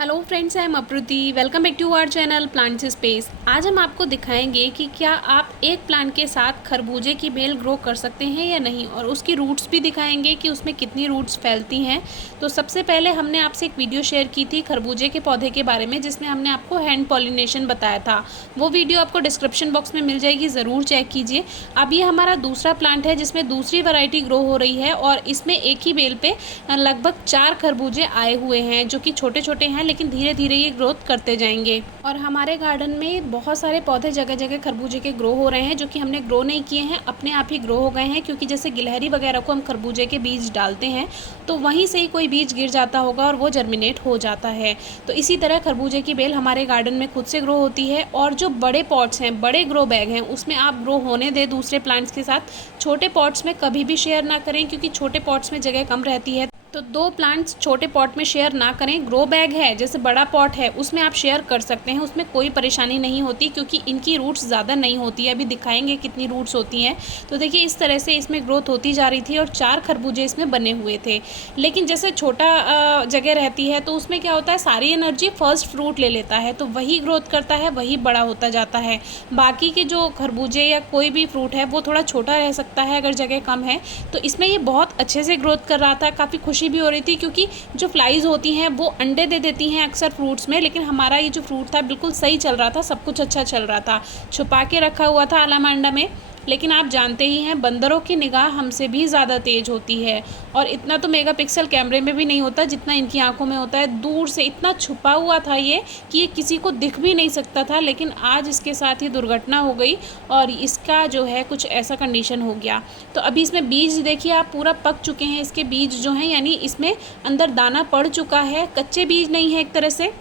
Hello friends, I am Apruti. Welcome back to our channel plants space. आज हम आपको दिखाएंगे कि क्या आप एक प्लांट के साथ खरबूजे की बेल ग्रो कर सकते हैं या नहीं, और उसकी रूट्स भी दिखाएंगे कि उसमें कितनी रूट्स फैलती हैं। तो सबसे पहले हमने आपसे एक वीडियो शेयर की थी खरबूजे के पौधे के बारे में, जिसमें हमने आपको हैंड पॉलिनेशन बताया था। वो वीडियो आपको डिस्क्रिप्शन बॉक्स में मिल जाएगी, ज़रूर चेक कीजिए। अब ये हमारा दूसरा प्लांट है जिसमें दूसरी वैरायटी ग्रो हो रही है, और इसमें एक ही बेल पे लगभग 4 खरबूजे आए हुए हैं, जो कि छोटे छोटे हैं, लेकिन धीरे धीरे ये ग्रोथ करते जाएंगे। और हमारे गार्डन में बहुत सारे पौधे जगह जगह खरबूजे के ग्रो हो रहे हैं, जो कि हमने ग्रो नहीं किए हैं, अपने आप ही ग्रो हो गए हैं। क्योंकि जैसे गिलहरी वगैरह को हम खरबूजे के बीज डालते हैं तो वहीं से ही कोई बीज गिर जाता होगा और वो जर्मिनेट हो जाता है। तो इसी तरह खरबूजे की बेल हमारे गार्डन में खुद से ग्रो होती है। और जो बड़े पॉट्स हैं, बड़े ग्रो बैग हैं, उसमें आप ग्रो होने दें दूसरे प्लांट्स के साथ। छोटे पॉट्स में कभी भी शेयर ना करें, क्योंकि छोटे पॉट्स में जगह कम रहती है। तो 2 प्लांट्स छोटे पॉट में शेयर ना करें। ग्रो बैग है, जैसे बड़ा पॉट है, उसमें आप शेयर कर सकते हैं, उसमें कोई परेशानी नहीं होती, क्योंकि इनकी रूट्स ज़्यादा नहीं होती है। अभी दिखाएंगे कितनी रूट्स होती हैं। तो देखिए, इस तरह से इसमें ग्रोथ होती जा रही थी और 4 खरबूजे इसमें बने हुए थे। लेकिन जैसे छोटा जगह रहती है तो उसमें क्या होता है, सारी एनर्जी फर्स्ट फ्रूट ले लेता है, तो वही ग्रोथ करता है, वही बड़ा होता जाता है। बाकी के जो खरबूजे या कोई भी फ्रूट है वो थोड़ा छोटा रह सकता है अगर जगह कम है। तो इसमें ये बहुत अच्छे से ग्रोथ कर रहा था, काफ़ी खुशी भी हो रही थी, क्योंकि जो फ्लाइज होती हैं वो अंडे दे देती हैं अक्सर फ्रूट्स में। लेकिन हमारा ये जो फ्रूट था बिल्कुल सही चल रहा था, सब कुछ अच्छा चल रहा था। छुपा के रखा हुआ था अलामांडा में, लेकिन आप जानते ही हैं बंदरों की निगाह हमसे भी ज़्यादा तेज़ होती है। और इतना तो मेगापिक्सल कैमरे में भी नहीं होता जितना इनकी आंखों में होता है। दूर से इतना छुपा हुआ था ये कि ये किसी को दिख भी नहीं सकता था। लेकिन आज इसके साथ ही दुर्घटना हो गई और इसका जो है कुछ ऐसा कंडीशन हो गया। तो अभी इसमें बीज देखिए आप, पूरा पक चुके हैं इसके बीज जो हैं, यानी इसमें अंदर दाना पड़ चुका है। कच्चे बीज नहीं है एक तरह से।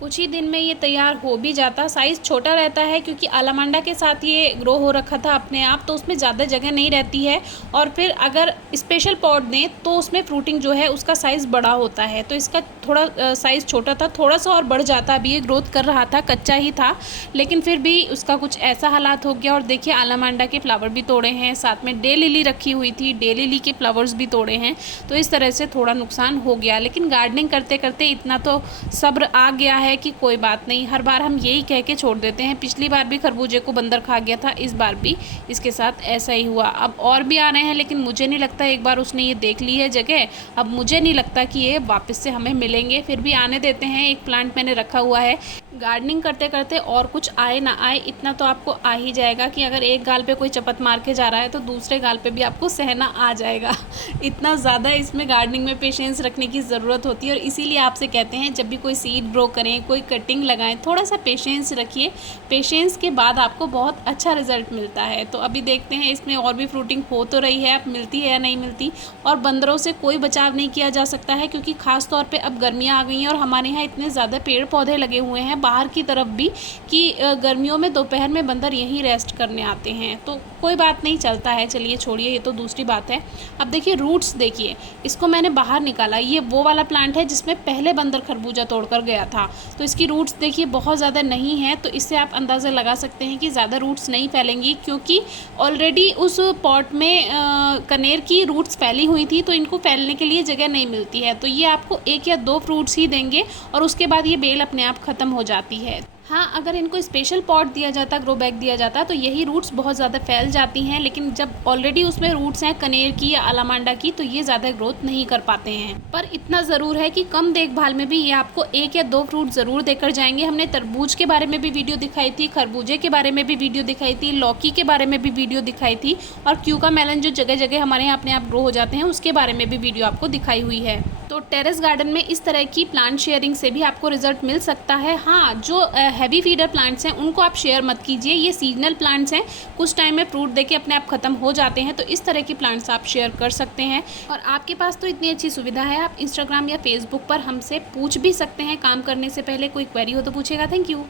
कुछ ही दिन में ये तैयार हो भी जाता। साइज़ छोटा रहता है क्योंकि अलामांडा के साथ ये ग्रो हो रखा था अपने आप, तो उसमें ज़्यादा जगह नहीं रहती है। और फिर अगर स्पेशल पॉट दें तो उसमें फ्रूटिंग जो है उसका साइज़ बड़ा होता है। तो इसका थोड़ा साइज़ छोटा था, थोड़ा सा और बढ़ जाता। अभी ये ग्रोथ कर रहा था, कच्चा ही था, लेकिन फिर भी उसका कुछ ऐसा हालात हो गया। और देखिए, अलामांडा के फ्लावर भी तोड़े हैं, साथ में डे लिली रखी हुई थी, डे लिली के फ्लावर्स भी तोड़े हैं। तो इस तरह से थोड़ा नुकसान हो गया। लेकिन गार्डनिंग करते करते इतना तो सब्र आ गया है कि कोई बात नहीं। हर बार हम यही कह के छोड़ देते हैं। पिछली बार भी खरबूजे को बंदर खा गया था, इस बार भी इसके साथ ऐसा ही हुआ। अब और भी आ रहे हैं, लेकिन मुझे नहीं लगता, एक बार उसने ये देख ली है जगह, अब मुझे नहीं लगता कि ये वापस से हमें मिलेंगे। फिर भी आने देते हैं। एक प्लांट मैंने रखा हुआ है। गार्डनिंग करते करते और कुछ आए ना आए, इतना तो आपको आ ही जाएगा कि अगर एक गाल पे कोई चपत मार के जा रहा है तो दूसरे गाल पे भी आपको सहना आ जाएगा। इतना ज़्यादा इसमें गार्डनिंग में पेशेंस रखने की ज़रूरत होती है। और इसीलिए आपसे कहते हैं, जब भी कोई सीड ग्रो करें, कोई कटिंग लगाएं, थोड़ा सा पेशेंस रखिए। पेशेंस के बाद आपको बहुत अच्छा रिजल्ट मिलता है। तो अभी देखते हैं इसमें और भी फ्रूटिंग हो तो रही है, अब मिलती है या नहीं मिलती। और बंदरों से कोई बचाव नहीं किया जा सकता है, क्योंकि ख़ास तौर पे अब गर्मियाँ आ गई हैं और हमारे यहाँ इतने ज़्यादा पेड़ पौधे लगे हुए हैं बाहर की तरफ भी, कि गर्मियों में दोपहर में बंदर यहीं रेस्ट करने आते हैं। तो कोई बात नहीं, चलता है। चलिए छोड़िए, ये तो दूसरी बात है। अब देखिए रूट्स देखिए, इसको मैंने बाहर निकाला। ये वो वाला प्लांट है जिसमें पहले बंदर खरबूजा तोड़कर गया था। तो इसकी रूट्स देखिए बहुत ज़्यादा नहीं है। तो इससे आप अंदाज़ा लगा सकते हैं कि ज़्यादा रूट्स नहीं फैलेंगी, क्योंकि ऑलरेडी उस पॉट में कनेर की रूट्स फैली हुई थी, तो इनको फैलने के लिए जगह नहीं मिलती है। तो ये आपको 1 या 2 फ्रूट्स ही देंगे और उसके बाद ये बेल अपने आप ख़त्म हो जाती है। हाँ, अगर इनको स्पेशल पॉट दिया जाता, ग्रो बैग दिया जाता, तो यही रूट्स बहुत ज़्यादा फैल जाती हैं। लेकिन जब ऑलरेडी उसमें रूट्स हैं कनेर की या अलामांडा की, तो ये ज़्यादा ग्रोथ नहीं कर पाते हैं। पर इतना ज़रूर है कि कम देखभाल में भी ये आपको 1 या 2 फ्रूट ज़रूर देकर जाएंगे। हमने तरबूज के बारे में भी वीडियो दिखाई थी, खरबूजे के बारे में भी वीडियो दिखाई थी, लौकी के बारे में भी वीडियो दिखाई थी, और क्यूका मेलन जो जगह जगह हमारे यहाँ अपने आप ग्रो हो जाते हैं, उसके बारे में भी वीडियो आपको दिखाई हुई है। तो टेरेस गार्डन में इस तरह की प्लांट शेयरिंग से भी आपको रिजल्ट मिल सकता है। हाँ, जो हैवी फीडर प्लांट्स हैं उनको आप शेयर मत कीजिए। ये सीजनल प्लांट्स हैं, कुछ टाइम में फ्रूट देके अपने आप ख़त्म हो जाते हैं। तो इस तरह की प्लांट्स आप शेयर कर सकते हैं। और आपके पास तो इतनी अच्छी सुविधा है, आप इंस्टाग्राम या फेसबुक पर हमसे पूछ भी सकते हैं। काम करने से पहले कोई क्वेरी हो तो पूछेगा। Thank you.